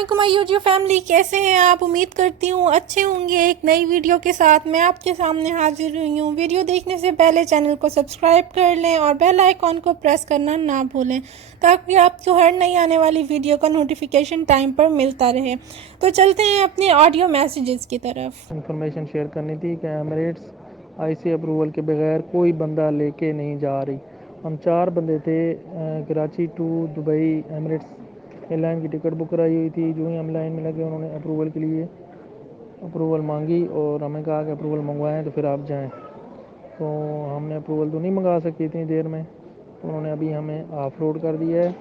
वालेकुम my YouTube family, कैसे हैं आप। उम्मीद करती हूँ अच्छे होंगे। एक नई वीडियो के साथ मैं आपके सामने हाजिर हुई हूँ। वीडियो देखने से पहले चैनल को सब्सक्राइब कर लें और बेल आइकॉन को प्रेस करना ना भूलें ताकि आपको हर नई आने वाली वीडियो का नोटिफिकेशन टाइम पर मिलता रहे। तो चलते हैं अपने ऑडियो मैसेजेस की तरफ। इंफॉर्मेशन शेयर करनी थी कि एमिरेट्स आईसी अप्रूवल के बगैर कोई बंदा लेके नहीं जा रही। हम 4 बंदे थे, Karachi to Dubai Emirates airline की टिकट बुक कराई हुई थी। जो ही हम लाइन में लगे उन्होंने अप्रूवल के लिए अप्रूवल मांगी और हमें कहा कि अप्रूवल मंगवाएं तो फिर आप जाएं। तो हमने अप्रूवल तो नहीं मंगा सकी इतनी देर में, तो उन्होंने अभी हमें ऑफ रोड कर दिया है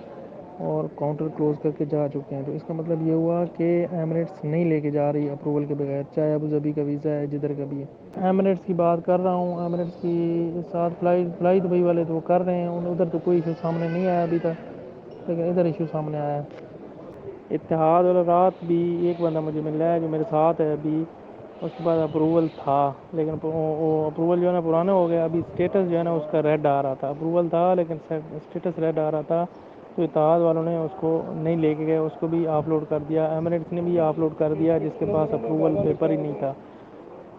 और काउंटर क्लोज करके जा चुके हैं। तो इसका मतलब ये हुआ कि एमिरेट्स नहीं लेके जा रही अप्रूवल के बगैर, चाहे अबू धाबी का वीज़ा है जिधर का भी है। एमिरेट्स की बात कर रहा हूँ, एमिरेट्स की साथ फ्लाई दुबई वाले तो वो कर रहे हैं, उधर तो कोई इशू सामने नहीं आया अभी तक, लेकिन इधर इशू सामने आया है। इत्तेहाद वाला रात भी एक बंदा मुझे मिला है जो मेरे साथ है अभी, उसके बाद अप्रूवल था लेकिन वो अप्रूवल जो है ना पुराना हो गया। अभी स्टेटस जो है ना उसका रेड आ रहा था, अप्रूवल था लेकिन स्टेटस रेड आ रहा था। तो इत्तेहाद वालों ने उसको नहीं लेके गए, उसको भी अपलोड कर दिया। एमिरेट्स ने भी अपलोड कर दिया जिसके पास अप्रूवल पेपर ही नहीं था।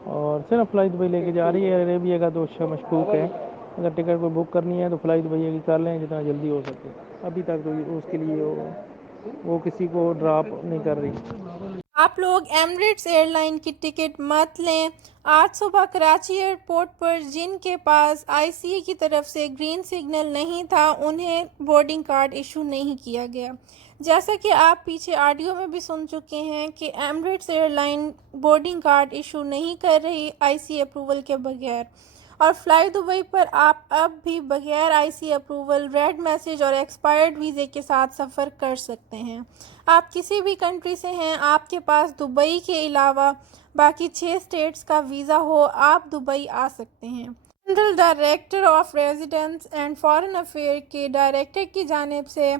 और सिर्फ फ़्लाई दुबई लेके जा रही है। अरेबिया का तो मशकूक है, अगर टिकट को बुक करनी है तो फ़्लाई दुबई की कर लें जितना जल्दी हो सके। अभी तक तो उसके लिए वो किसी को ड्रॉप नहीं कर रही। आप लोग एमिरेट्स एयरलाइन की टिकट मत लें। आज सुबह कराची एयरपोर्ट पर जिनके पास आईसीए की तरफ से ग्रीन सिग्नल नहीं था उन्हें बोर्डिंग कार्ड इशू नहीं किया गया। जैसा कि आप पीछे ऑडियो में भी सुन चुके हैं कि Emirates airline boarding card issue नहीं कर रही आईसीए अप्रूवल के बगैर, और फ्लाई दुबई पर आप अब भी बगैर आईसी अप्रूवल, रेड मैसेज और एक्सपायर्ड वीज़े के साथ सफ़र कर सकते हैं। आप किसी भी कंट्री से हैं, आपके पास दुबई के अलावा बाकी 6 स्टेट्स का वीज़ा हो, आप दुबई आ सकते हैं। General director of residence and foreign affair के डायरेक्टर की जानिब से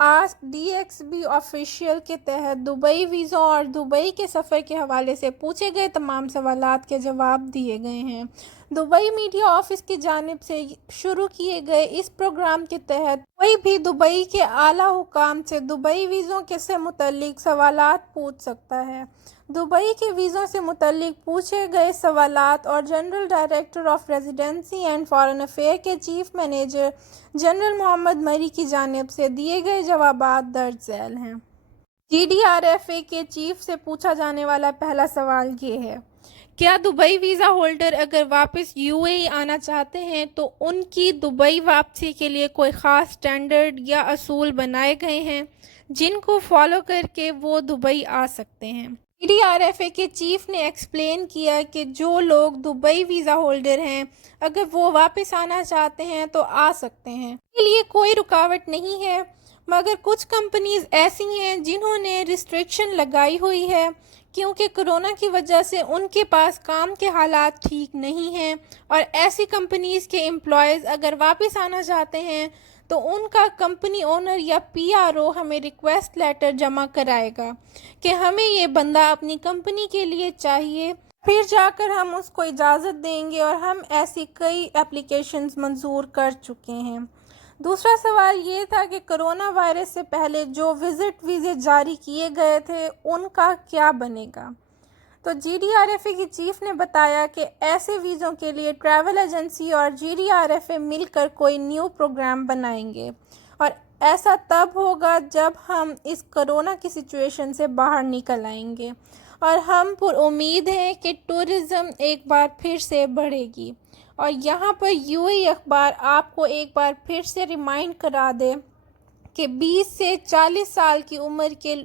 आस्क DXB ऑफिशियल के तहत दुबई वीज़ों और दुबई के सफ़र के हवाले से पूछे गए तमाम सवालात के जवाब दिए गए हैं। दुबई मीडिया ऑफिस की जानिब से शुरू किए गए इस प्रोग्राम के तहत कोई भी दुबई के आला हुकाम से दुबई वीज़ों के से मुतल्लिक सवालात पूछ सकता है। दुबई के वीज़ों से मुतल्लिक पूछे गए सवालात और general director of residency and foreign affair के चीफ मैनेजर जनरल मोहम्मद मरी की जानिब से दिए गए जवाबात दर्ज झैल हैं। GDRFA के चीफ से पूछा जाने वाला पहला सवाल ये है, क्या दुबई वीज़ा होल्डर अगर वापस UAE आना चाहते हैं तो उनकी दुबई वापसी के लिए कोई ख़ास स्टैंडर्ड या असूल बनाए गए हैं जिनको फॉलो करके वो दुबई आ सकते हैं। GDRFA के चीफ ने एक्सप्लेन किया कि जो लोग दुबई वीज़ा होल्डर हैं अगर वो वापस आना चाहते हैं तो आ सकते हैं, इसके लिए कोई रुकावट नहीं है। मगर कुछ कंपनीज ऐसी हैं जिन्होंने रिस्ट्रिक्शन लगाई हुई है क्योंकि कोरोना की वजह से उनके पास काम के हालात ठीक नहीं हैं, और ऐसी कंपनीज के एम्प्लॉयज़ अगर वापस आना चाहते हैं तो उनका कंपनी ओनर या PRO हमें रिक्वेस्ट लेटर जमा कराएगा कि हमें ये बंदा अपनी कंपनी के लिए चाहिए, फिर जाकर हम उसको इजाज़त देंगे, और हम ऐसी कई एप्लीकेशंस मंजूर कर चुके हैं। दूसरा सवाल ये था कि कोरोना वायरस से पहले जो विज़िट वीज़े जारी किए गए थे उनका क्या बनेगा। तो GDRFA की चीफ ने बताया कि ऐसे वीज़ों के लिए ट्रैवल एजेंसी और GDRFA मिलकर कोई न्यू प्रोग्राम बनाएंगे, और ऐसा तब होगा जब हम इस कोरोना की सिचुएशन से बाहर निकल आएंगे और हम पर उम्मीद हैं कि टूरिज़्म एक बार फिर से बढ़ेगी। और यहाँ पर UAE अखबार आपको एक बार फिर से रिमाइंड करा दे कि 20 से 40 साल की उम्र के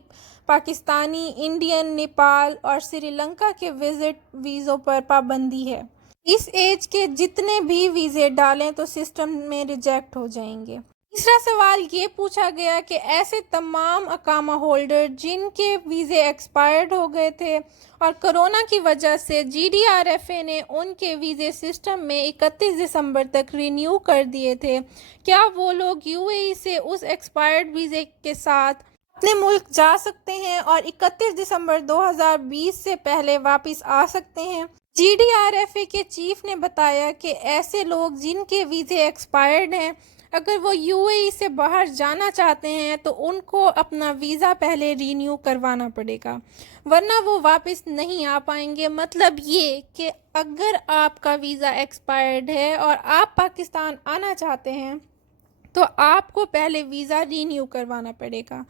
पाकिस्तानी, इंडियन, नेपाल और श्रीलंका के विज़िट वीज़ों पर पाबंदी है। इस एज के जितने भी वीज़े डालें तो सिस्टम में रिजेक्ट हो जाएंगे। तीसरा सवाल ये पूछा गया कि ऐसे तमाम अकामा होल्डर जिनके वीज़े एक्सपायर्ड हो गए थे और कोरोना की वजह से GDRFA ने उनके वीज़े सिस्टम में 31 दिसंबर तक रिन्यू कर दिए थे, क्या वो लोग UAE से उस एक्सपायर्ड वीज़े के साथ अपने मुल्क जा सकते हैं और 31 दिसंबर 2020 से पहले वापस आ सकते हैं। GDRFA के चीफ ने बताया कि ऐसे लोग जिनके वीज़े एक्सपायर्ड हैं اگر وہ UAE سے باہر جانا چاہتے ہیں تو ان کو اپنا ویزا پہلے رینیو کروانا پڑے گا، ورنہ وہ واپس نہیں آ پائیں گے۔ مطلب یہ کہ اگر آپ کا ویزا ایکسپائرڈ ہے اور آپ پاکستان آنا چاہتے ہیں تو آپ کو پہلے ویزا رینیو کروانا پڑے گا۔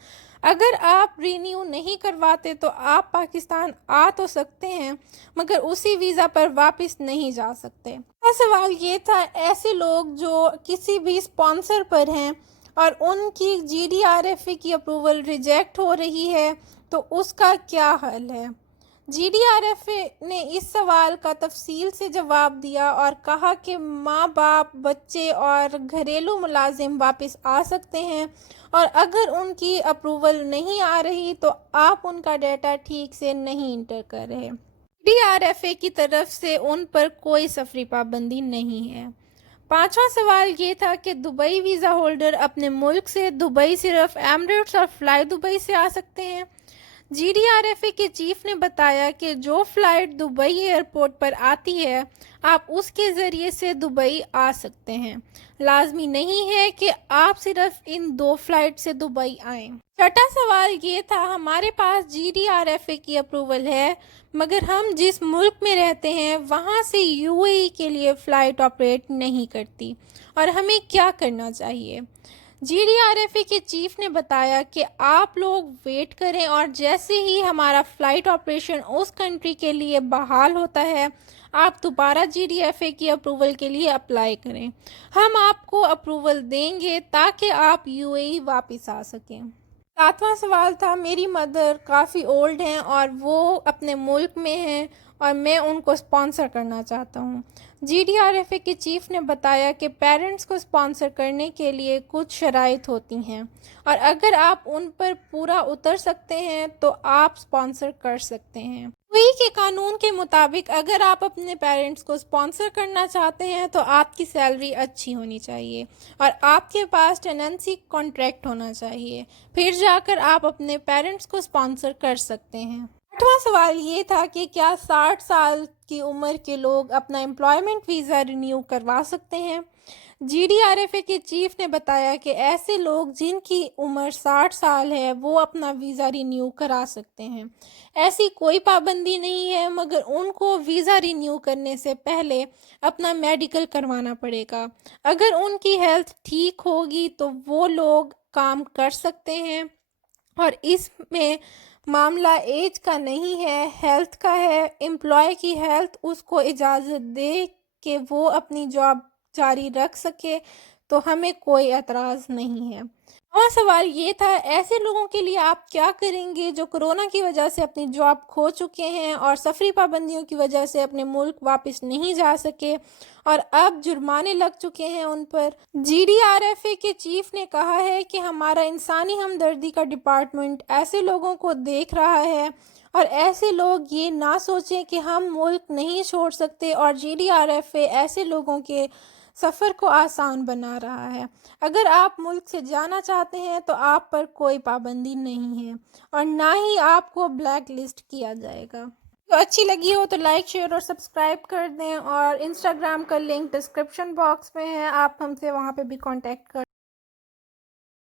اگر آپ رینیو نہیں کرواتے تو آپ پاکستان آ تو سکتے ہیں مگر اسی ویزا پر واپس نہیں جا سکتے۔ سوال یہ تھا، ایسے لوگ جو کسی بھی اسپانسر پر ہیں اور ان کی GDRFA کی اپروول ریجیکٹ ہو رہی ہے تو اس کا کیا حل ہے؟ GDRFA نے اس سوال کا تفصیل سے جواب دیا اور کہا کہ ماں باپ، بچے اور گھریلو ملازم واپس آ سکتے ہیں، اور اگر ان کی اپروول نہیں آ رہی تو آپ ان کا ڈیٹا ٹھیک سے نہیں انٹر کر رہے۔ GDRFA کی طرف سے ان پر کوئی سفری پابندی نہیں ہے۔ پانچواں سوال یہ تھا کہ دبئی ویزا ہولڈر اپنے ملک سے دبئی صرف ایمریٹس اور فلائی دبئی سے آ سکتے ہیں۔ GDRFA کے چیف نے بتایا کہ جو فلائٹ دبئی ایئرپورٹ پر آتی ہے آپ اس کے ذریعے سے دبئی آ سکتے ہیں، لازمی نہیں ہے کہ آپ صرف ان 2 فلائٹ سے دبئی آئیں۔ چھٹا سوال یہ تھا، ہمارے پاس GDRFA کی اپروول ہے مگر ہم جس ملک میں رہتے ہیں وہاں سے UAE کے لیے فلائٹ آپریٹ نہیں کرتی اور ہمیں کیا کرنا چاہیے؟ GDRFA کے چیف نے بتایا کہ آپ لوگ ویٹ کریں اور جیسے ہی ہمارا فلائٹ آپریشن اس کنٹری کے لیے بحال ہوتا ہے آپ دوبارہ GDRFA کی اپروول کے لیے اپلائی کریں، ہم آپ کو اپروول دیں گے تاکہ آپ UAE واپس آ سکیں۔ ساتواں سوال تھا، میری مدر کافی اولڈ ہیں اور وہ اپنے ملک میں ہیں اور میں ان کو اسپانسر کرنا چاہتا ہوں۔ GDRFA کے چیف نے بتایا کہ پیرنٹس کو اسپانسر کرنے کے لیے کچھ شرائط ہوتی ہیں اور اگر آپ ان پر پورا اتر سکتے ہیں تو آپ اسپانسر کر سکتے ہیں۔ UAE کے قانون کے مطابق اگر آپ اپنے پیرنٹس کو اسپانسر کرنا چاہتے ہیں تو آپ کی سیلری اچھی ہونی چاہیے اور آپ کے پاس ٹیننسی کانٹریکٹ ہونا چاہیے، پھر جا کر آپ اپنے پیرنٹس کو اسپانسر کر سکتے ہیں۔ 8واں سوال یہ تھا کہ کیا 60 سال کی عمر کے لوگ اپنا امپلائمنٹ ویزا رینیو کروا سکتے ہیں؟ GDRFA کے چیف نے بتایا کہ ایسے لوگ جن کی عمر 60 سال ہے وہ اپنا ویزا رینیو کرا سکتے ہیں، ایسی کوئی پابندی نہیں ہے مگر ان کو ویزا رینیو کرنے سے پہلے اپنا میڈیکل کروانا پڑے گا۔ اگر ان کی ہیلتھ ٹھیک ہوگی تو وہ لوگ کام کر سکتے ہیں اور اس میں معاملہ ایج کا نہیں ہے، ہیلتھ کا ہے۔ امپلائی کی ہیلتھ اس کو اجازت دے کہ وہ اپنی جاب جاری رکھ سکے تو ہمیں کوئی اعتراض نہیں ہے۔ اور سوال یہ تھا، ایسے لوگوں کے لیے آپ کیا کریں گے جو کرونا کی وجہ سے اپنی جاب کھو چکے ہیں اور سفری پابندیوں کی وجہ سے اپنے ملک واپس نہیں جا سکے اور اب جرمانے لگ چکے ہیں ان پر؟ GDRFA کے چیف نے کہا ہے کہ ہمارا انسانی ہمدردی کا ڈپارٹمنٹ ایسے لوگوں کو دیکھ رہا ہے اور ایسے لوگ یہ نہ سوچیں کہ ہم ملک نہیں چھوڑ سکتے، اور GDRFA ایسے لوگوں کے سفر کو آسان بنا رہا ہے۔ اگر آپ ملک سے جانا چاہتے ہیں تو آپ پر کوئی پابندی نہیں ہے اور نہ ہی آپ کو بلیک لسٹ کیا جائے گا۔ تو اچھی لگی ہو تو لائک، شیئر اور سبسکرائب کر دیں، اور انسٹاگرام کا لنک ڈسکرپشن باکس میں ہے، آپ ہم سے وہاں پہ بھی کانٹیکٹ کر